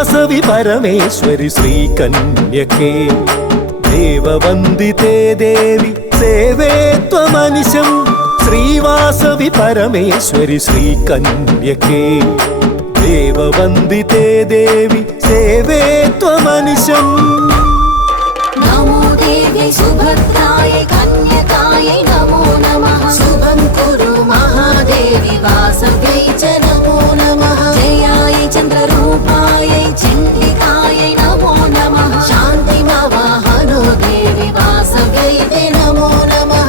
श्रीवासवि परमेश्वरि श्रीकन्यके देववन्दिते देवि सेवे त्वमनिशम् श्रीवासवि परमेश्वरि श्रीकन्यके देववन्दिते देवि सेवे त्वमनिशम् नमो देवी सुभद्रायै कन्यकायै नमो नमः शुभं कुरु महादेवी वासव्यै च नमो नमः जयायै चन्द्ररूपायै चण्डिकायै नमो नमः शान्तिमवाहनो देवी वासव्यै ते नमो नमः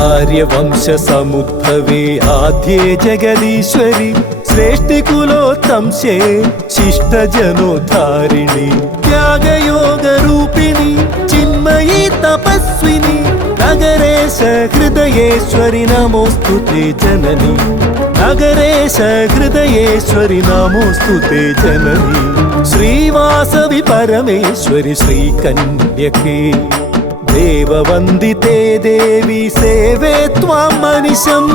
आर्यवंश समुद्भवे आद्ये जगदीश्वरि श्रेष्ठिकुलोत्तंशे शिष्टजनोद्धारिणि त्यागयोगरूपिणि चिन्मयी तपस्विनि नगरेश हृदयेश्वरि नमोऽस्तु ते जननि नगरेश हृदयेश्वरि नमोऽस्तु ते जननि श्रीवासवि परमेश्वरि श्रीकन्यके देववन्दिते देवी सेवे त्वां मनिशम्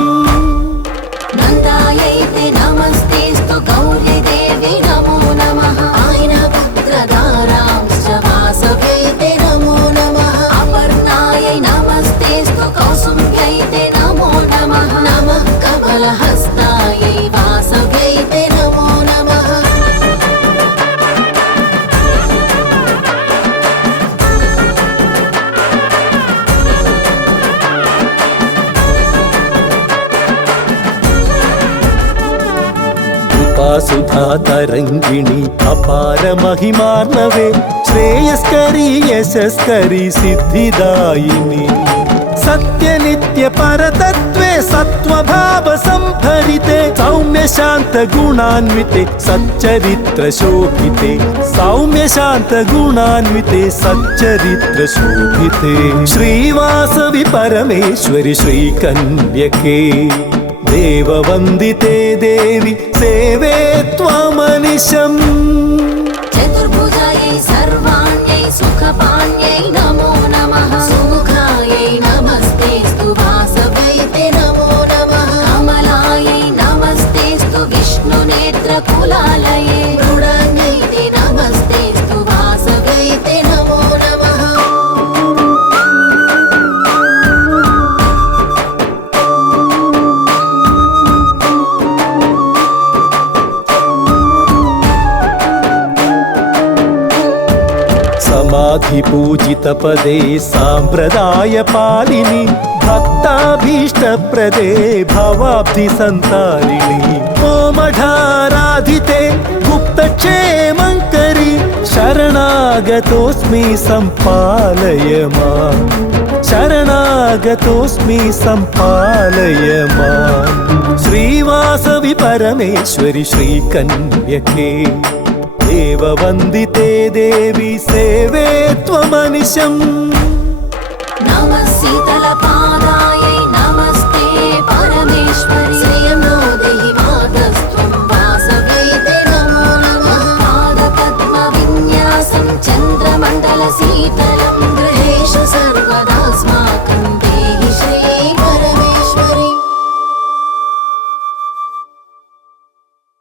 नन्दायै ते नमस्तेऽस्तु गौरी देवी नमो नमः आयनपुत्रधारांश्च वासव्यै ते नमो नमः अपर्णायै नमस्तेऽस्तु कौसुम्भ्यै ते नमो नमः नमः कमलहस्तायै वासव्यै ते नमो नमः सुधा तरंगिणी अपार महिमार्णवे श्रेयस्करी यशस्करी सिद्धिदायिनी सत्य नित्य परतत्वे सत्वभाव संभरिते सौम्य शांत गुणान्विते सच्चरित्र शोभिते सौम्य शांत गुणान्विते सच्चरित्र शोभिते श्रीवासवि परमेश्वरि श्रीकन्यके देववन्दिते देवी सेवे त्वमनिशम् चतुर्भुजायै सर्वाण्यै सुखपाण्यै नमो नमः सुमुखायै नमस्तेऽस्तु वासव्यै ते नमो नमः कमलायै नमस्तेऽस्तु विष्णुनेत्रकुलालये मृडान्यै ते नमस्तेऽस्तु वासव्यै ते नमो नमः समाधिपूजितपदे साम्प्रदायपालिनि भक्ताभीष्टप्रदे भवाब्धिसन्तारिणि कोमठाराधिते गुप्तक्षेमङ्करि शरणागतोऽस्मि सम्पालय माम् शरणागतोऽस्मि सम्पालय माम् श्रीवासवि परमेश्वरि श्रीकन्यके देववन्दिते देवी सेवे त्वमनिशम् नमः शीतलपादायै नमस्ते परमेश्वरि श्रियं